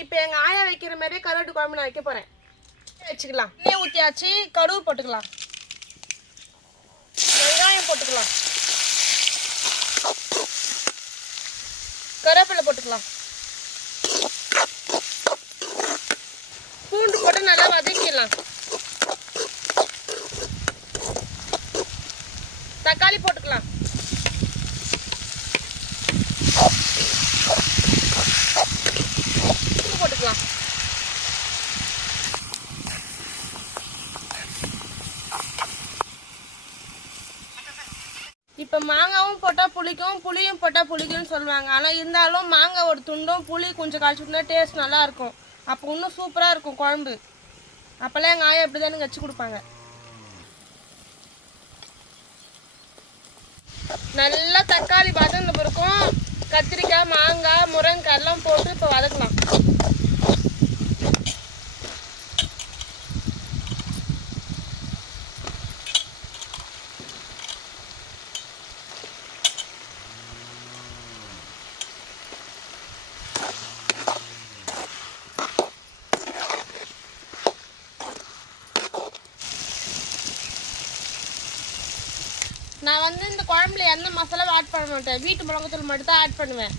இப்போ எங்கள் ஆயா வைக்கிற மாதிரியே கருவாட்டு குழம்பு நான் வைக்க போகிறேன். வச்சுக்கலாம். எண்ணெய் ஊற்றியாச்சு. கடுகு போட்டுக்கலாம். வெங்காயம் போட்டுக்கலாம். கருவேப்பிலை போட்டுக்கலாம். பூண்டு போட்டு நல்லா வதக்கிடலாம். தக்காளி போட்டுக்கலாம். போட்டுக்கலாம். இப்போ மாங்காவும் போட்டால் புளிக்கும், புளியும் போட்டால் புளிக்கும்னு சொல்லுவாங்க. ஆனால் இருந்தாலும் மாங்காய் ஒரு துண்டும் புளி கொஞ்சம் கழிச்சுட்டுனா டேஸ்ட் நல்லாயிருக்கும். அப்போ இன்னும் சூப்பராக இருக்கும் குழம்பு. அப்போல்லாம் எங்கள் ஆயா இப்படி தான் எனக்கு வச்சு கொடுப்பாங்க. நல்லா தக்காளி வதங்கின பிறக்கும் கத்திரிக்காய், மாங்காய், முருங்கைக்காய் எல்லாம் போட்டு இப்போ வதக்கலாம். நான் இந்த குழம்புல எந்த மசாலாவும் ஆட் பண்ண மாட்டேன். வீட்டு மிளகாத்தூள் மட்டும் தான் ஆட் பண்ணுவேன்.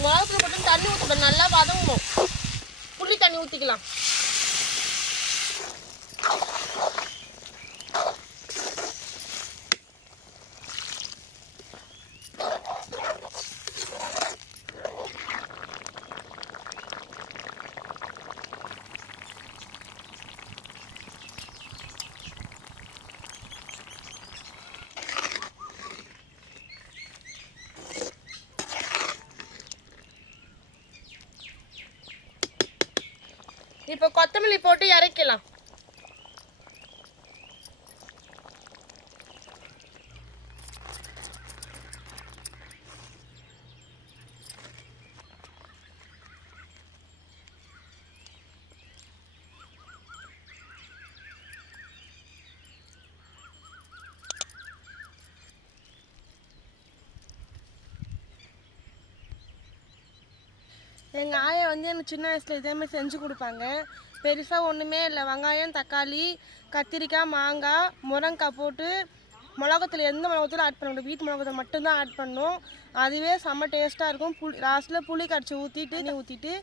மிளகாத்தூள் மட்டும் தண்ணி ஊற்றணும். நல்லா வதங்கணும். புளி தண்ணி ஊற்றிக்கலாம். இப்போ கொத்தமல்லி போட்டு இறக்கலாம். எங்கள் ஆயா எனக்கு சின்ன வயசில் இதேமாதிரி செஞ்சு கொடுப்பாங்க. பெருசாக ஒன்றுமே இல்லை. வெங்காயம், தக்காளி, கத்திரிக்காய், மாங்காய், முருங்கைக்காய் போட்டு மிளகாத்தூள் எந்த மிளகாத்தூளும் ஆட் பண்ண முடியும். வீட்டு மிளகாத்தூள் மட்டும்தான் ஆட் பண்ணணும். அதுவே செம்ம டேஸ்ட்டாக இருக்கும். லாஸ்ட்டில் புளி கரைச்சி ஊற்றிட்டு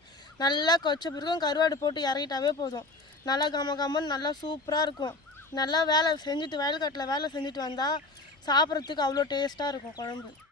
நல்லா கொச்ச பிறகும் கருவாடு போட்டு இறக்கிட்டாவே போதும். நல்லா கமன்னு நல்லா சூப்பராக இருக்கும். நல்லா வயல்காட்டில் வேலை செஞ்சுட்டு வந்தால் சாப்பிட்றதுக்கு அவ்வளோ டேஸ்ட்டாக இருக்கும் குழம்பு.